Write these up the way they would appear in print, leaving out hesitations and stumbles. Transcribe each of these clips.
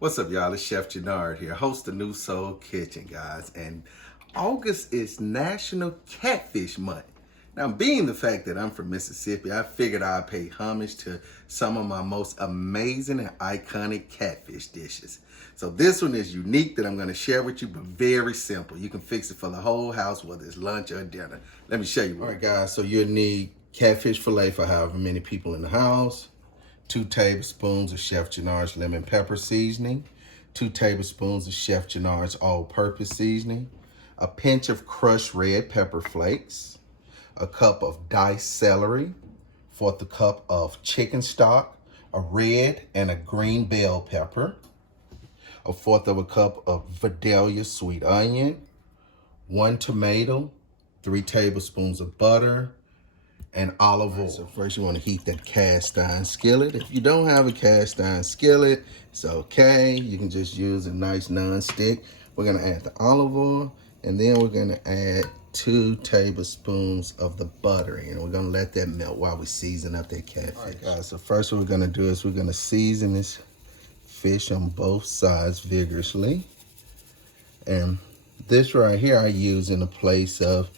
What's up, y'all? It's Chef Jernard here, host of New Soul Kitchen, guys. And August is National Catfish Month. Now, being the fact that I'm from Mississippi, I figured I'd pay homage to some of my most amazing and iconic catfish dishes. So this one is unique that I'm going to share with you, but very simple. You can fix it for the whole house, whether it's lunch or dinner. Let me show you. All right, guys, so you'll need catfish fillet for however many people in the house. 2 tablespoons of Chef Jernard's lemon pepper seasoning, 2 tablespoons of Chef Jernard's all-purpose seasoning, a pinch of crushed red pepper flakes, a cup of diced celery, 1/4 cup of chicken stock, a red and a green bell pepper, a 1/4 cup of Vidalia sweet onion, 1 tomato, 3 tablespoons of butter, and olive oil. So first you want to heat that cast iron skillet. If you don't have a cast iron skillet, it's okay. You can just use a nice non-stick. We're going to add the olive oil, and then we're going to add 2 tablespoons of the butter in. We're going to let that melt while we season up that catfish. All right, guys, so first what we're going to do is we're going to season this fish on both sides vigorously. And this right here I use in the place of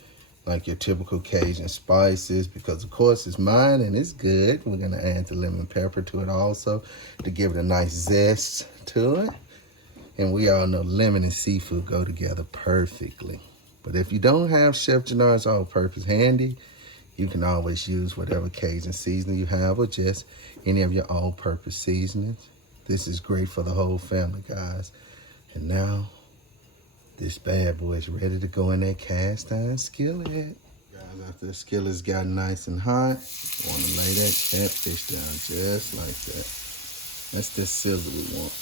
like your typical Cajun spices, because of course it's mine and it's good. We're gonna add the lemon pepper to it also to give it a nice zest to it. And we all know lemon and seafood go together perfectly. But if you don't have Chef Jernard's all-purpose handy, you can always use whatever Cajun seasoning you have or just any of your all-purpose seasonings. This is great for the whole family, guys. And now, this bad boy is ready to go in that cast iron skillet. Guys, after the skillet's got nice and hot, you want to lay that catfish down just like that. That's the sizzle we want.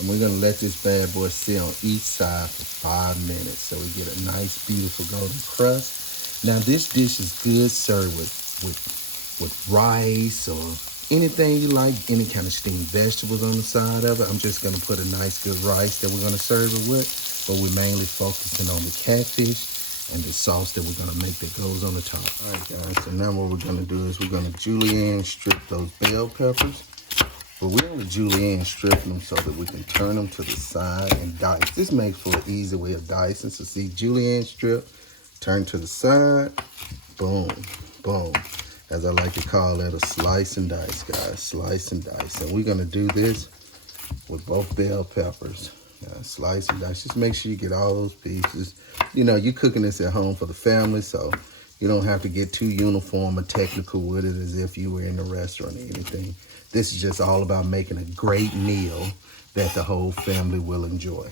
And we're going to let this bad boy sit on each side for 5 minutes so we get a nice, beautiful golden crust. Now, this dish is good served with rice or anything you like, any kind of steamed vegetables on the side of it. I'm just going to put a nice, good rice that we're going to serve it with. But we're mainly focusing on the catfish and the sauce that we're gonna make that goes on the top. All right, guys, so now what we're gonna do is we're gonna julienne strip those bell peppers. But we only julienne strip them so that we can turn them to the side and dice. This makes for an easy way of dicing. So see, julienne strip, turn to the side, boom, boom. As I like to call it, a slice and dice, guys, slice and dice. And we're gonna do this with both bell peppers. Slice and dice. Just make sure you get all those pieces. You know, you're cooking this at home for the family, so you don't have to get too uniform or technical with it as if you were in a restaurant or anything. This is just all about making a great meal that the whole family will enjoy.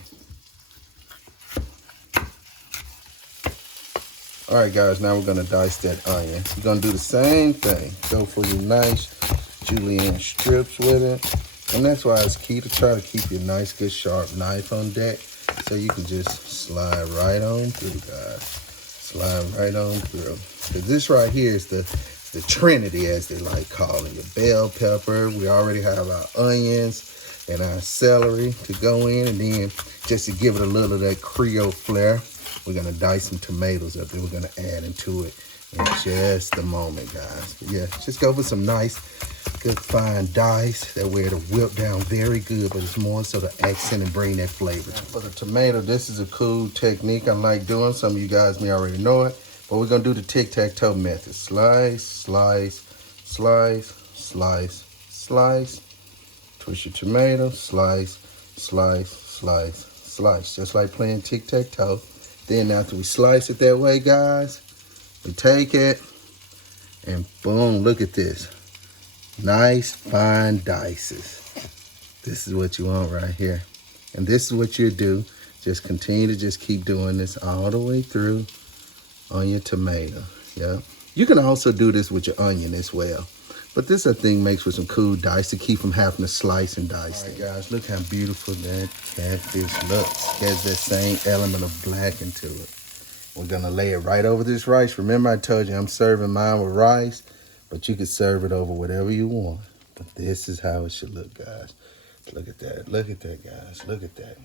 All right, guys, now we're going to dice that onion. You're going to do the same thing. Go for your nice julienne strips with it. And that's why it's key to try to keep your nice, good, sharp knife on deck so you can just slide right on through, guys. Slide right on through. Because this right here is the trinity, as they like calling it. Bell pepper. We already have our onions and our celery to go in. And then just to give it a little of that Creole flair, we're going to dice some tomatoes up there. We're going to add into it in just a moment, guys. But yeah, just go for some nice, good fine dice. That way it'll whip down very good, but it's more so to accent and bring that flavor. For the tomato, this is a cool technique I like doing. Some of you guys may already know it, but we're gonna do the tic-tac-toe method. Slice, slice, slice, slice, slice. Twist your tomato, slice, slice, slice, slice. Just like playing tic-tac-toe. Then after we slice it that way, guys, we take it and boom, look at this. Nice fine dices. This is what you want right here. And this is what you do. Just continue to just keep doing this all the way through on your tomato. Yeah. You can also do this with your onion as well. But this, I think, makes for some cool dice to keep from having to slice and dice. All right, guys, look how beautiful that catfish looks. There's that same element of black into it. We're gonna lay it right over this rice. Remember I told you I'm serving mine with rice, but you can serve it over whatever you want. But this is how it should look, guys. Look at that, guys, look at that.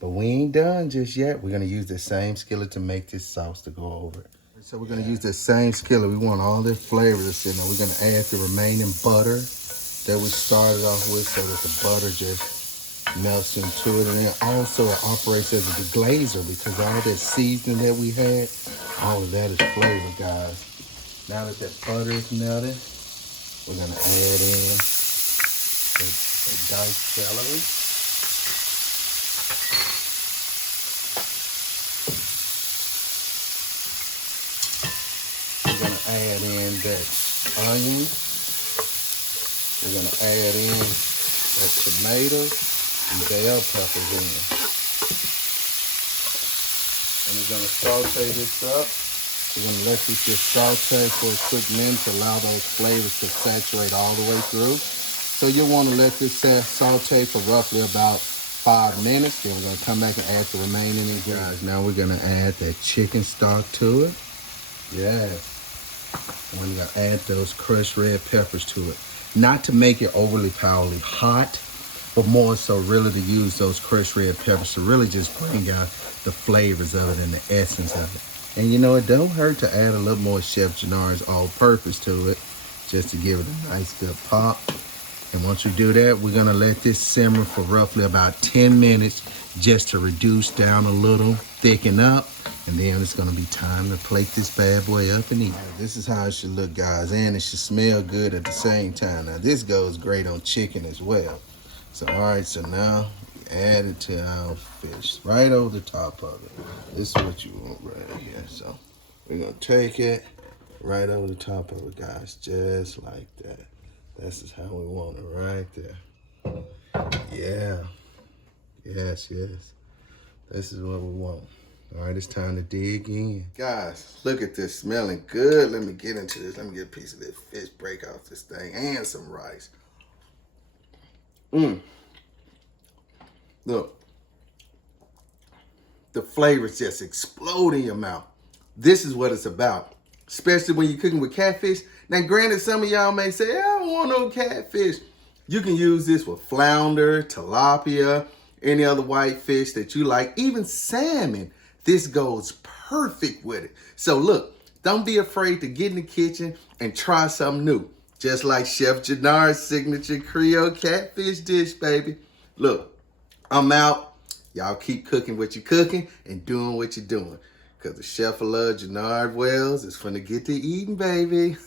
But we ain't done just yet. We're gonna use the same skillet to make this sauce to go over it. So we're gonna use the same skillet. We want all this flavor to sit in there. We're gonna add the remaining butter that we started off with so that the butter just melts into it. And then also it operates as a deglazer because all that seasoning that we had, all of that is flavor, guys. Now that butter is melted, we're gonna add in the diced celery. We're gonna add in that onion. We're gonna add in the tomatoes and bell peppers in. And we're gonna saute this up. We're gonna let this just saute for a quick minute to allow those flavors to saturate all the way through. So you'll wanna let this saute for roughly about 5 minutes. Then we're gonna come back and add the remaining ingredients. Now we're gonna add that chicken stock to it. Yes. And we're gonna add those crushed red peppers to it. Not to make it overly powerfully hot, but more so really to use those crushed red peppers to really just bring out the flavors of it and the essence of it. And you know, it don't hurt to add a little more Chef Jernard's all-purpose to it, just to give it a nice good pop. And once we do that, we're gonna let this simmer for roughly about 10 minutes just to reduce down a little, thicken up, and then it's gonna be time to plate this bad boy up and eat. Now, this is how it should look, guys, and it should smell good at the same time. Now, this goes great on chicken as well. So, all right, so now we add it to our fish right over the top of it. This is what you want right here. So, we're gonna take it right over the top of it, guys, just like that. This is how we want it right there. Yeah. Yes, yes. This is what we want. All right, it's time to dig in. Guys, look at this, smelling good. Let me get into this. Let me get a piece of this fish, break off this thing, and some rice. Look, the flavors just explode in your mouth. This is what it's about, especially when you're cooking with catfish. Now, granted, some of y'all may say, I don't want no catfish. You can use this with flounder, tilapia, any other white fish that you like, even salmon. This goes perfect with it. So look, don't be afraid to get in the kitchen and try something new. Just like Chef Jernard's signature Creole catfish dish, baby. Look, I'm out. Y'all keep cooking what you're cooking and doing what you're doing. Because the chef of love, Jernard Wells, is finna get to eating, baby.